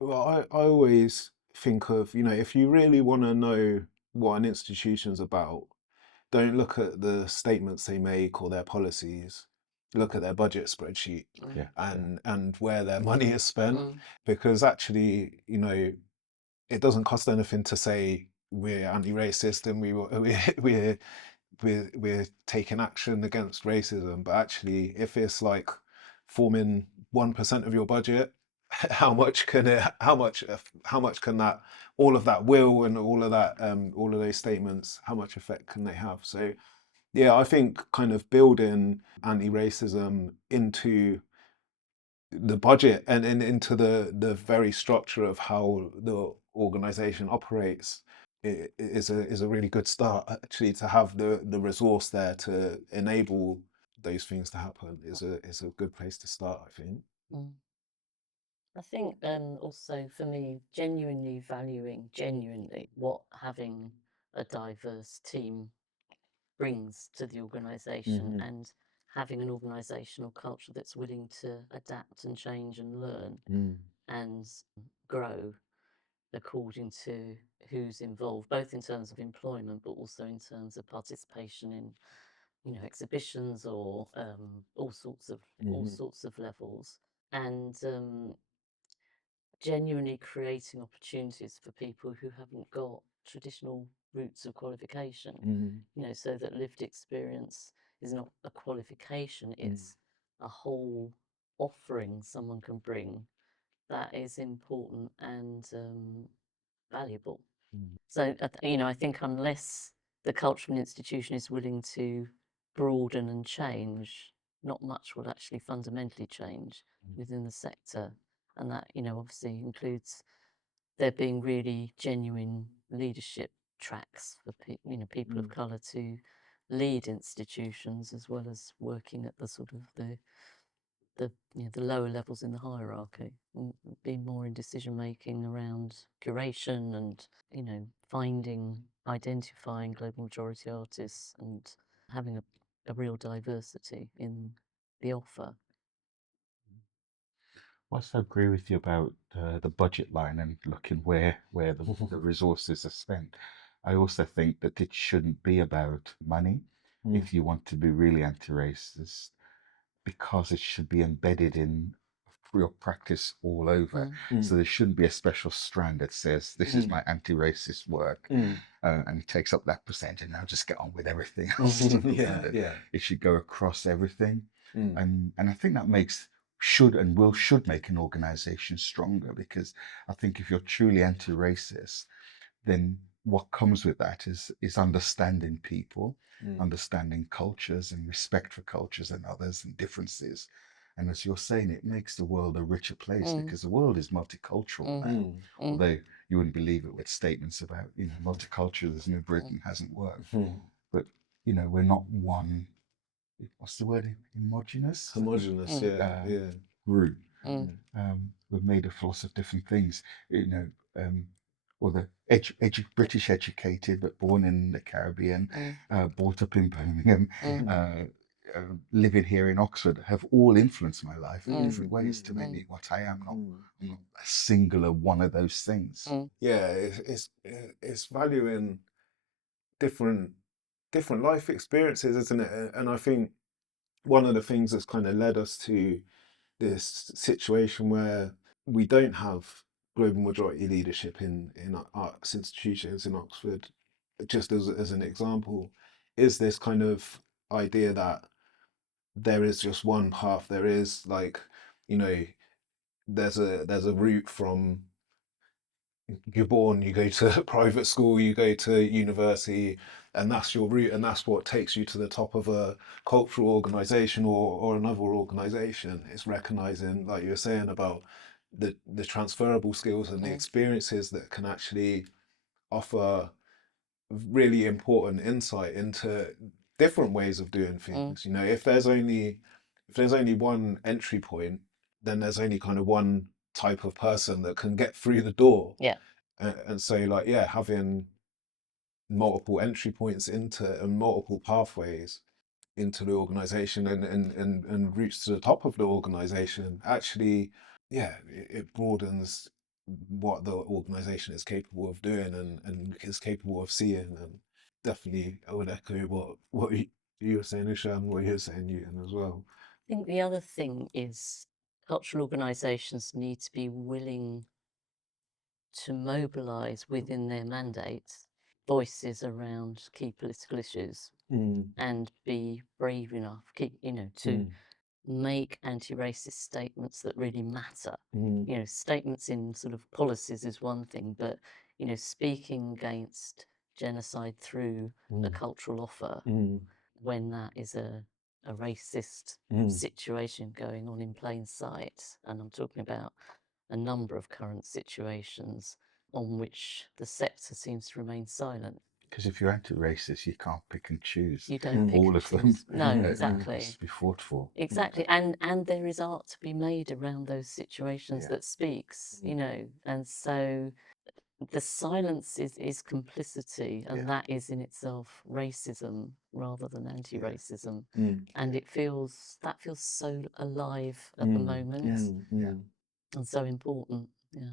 Well, I always think of, if you really want to know what an institution's about, don't look at the statements they make or their policies. Look at their budget spreadsheet Mm, Yeah, yeah. and where their money is spent. mm, Because actually, it doesn't cost anything to say we're anti-racist and we're taking action against racism. But actually, if it's like forming 1% of your budget, how much can that, all of that will and all of that, all of those statements, how much effect can they have? So yeah, I think kind of building anti-racism into the budget and into the very structure of how the organization operates is a really good start. Actually, to have the resource there to enable those things to happen is a good place to start, I think. mm. I think also for me, genuinely what having a diverse team brings to the organisation, Hmm. and having an organisational culture that's willing to adapt and change and learn Mm. and grow according to who's involved, both in terms of employment but also in terms of participation in, exhibitions or all Hmm. sorts of levels, and genuinely creating opportunities for people who haven't got traditional routes of qualification, Mm. so that lived experience is not a qualification, Mm. it's a whole offering someone can bring that is important and valuable. Mm. So, I think unless the cultural institution is willing to broaden and change, not much will actually fundamentally change within the sector. And that, obviously includes there being really genuine leadership tracks for people of Mm. colour to lead institutions, as well as working at the sort of the lower levels in the hierarchy, and being more in decision making around curation and identifying global majority artists and having a real diversity in the offer. I also agree with you about the budget line and looking where the resources are spent. I also think that it shouldn't be about money Mm. if you want to be really anti-racist, because it should be embedded in real practice all over. Mm, Mm. So there shouldn't be a special strand that says this is Mm. my anti-racist work, Mm. and it takes up that percentage, and I'll just get on with everything else. Mhm. Yeah, That yeah. it should go across everything, Mm. and I think that should make an organization stronger, because I think if you're truly anti-racist, then what comes with that is understanding people, Mm. understanding cultures, and respect for cultures and others and differences. And as you're saying, it makes the world a richer place, mm, because the world is multicultural mm, now. Mm. mm, Although you wouldn't believe it with statements about, multiculturalism in mm, Britain hasn't worked. Mm. But, we're not one, what's the word, homogenous Homogeneous, mm, yeah, uh, yeah. group. mm, Mm. We're made of lots of different things, um, or the British educated but born in the Caribbean, mm, brought up in Birmingham, mm, uh, living here in Oxford, have all influenced my life in mm, different ways to make mm, me what I am. Mm. I'm not a singular one of those things. mm, Yeah, it's valuing different life experiences, isn't it? And I think one of the things that's kind of led us to this situation where we don't have global majority leadership in arts institutions in Oxford, just as an example, is this kind of idea that there is just one path. There is like, you know, there's a route from you're born, you go to private school, you go to university, and that's your route, and that's what takes you to the top of a cultural organization or another organization. It's recognizing, like you were saying, about the transferable skills and the mm, experiences that can actually offer really important insight into different ways of doing mm, things. If there's only one entry point, then there's only kind of one type of person that can get through the door. yeah. And so, like, yeah, having multiple entry points into and multiple pathways into the organization and routes to the top of the organization, actually, yeah, it broadens what the organisation is capable of doing and is capable of seeing. And definitely, I would echo what you were saying, Usha, and what you're saying, Euton, as well. I think the other thing is cultural organisations need to be willing to mobilise within their mandate voices around key political issues and be brave enough, to make anti-racist statements that really matter. Statements in sort of policies is one thing, but speaking against genocide through a cultural offer when that is a racist situation going on in plain sight, and I'm talking about a number of current situations on which the sector seems to remain silent. Because if you're anti-racist, you can't pick and choose. You don't pick all and of them. choose. No, It exactly. has to be fought for. Exactly, and there is art to be made around those situations Yeah. that speaks, and so the silence is complicity, and Yeah. that is in itself racism rather than anti-racism, Yeah. and that feels so alive at the moment, and so important. Yeah.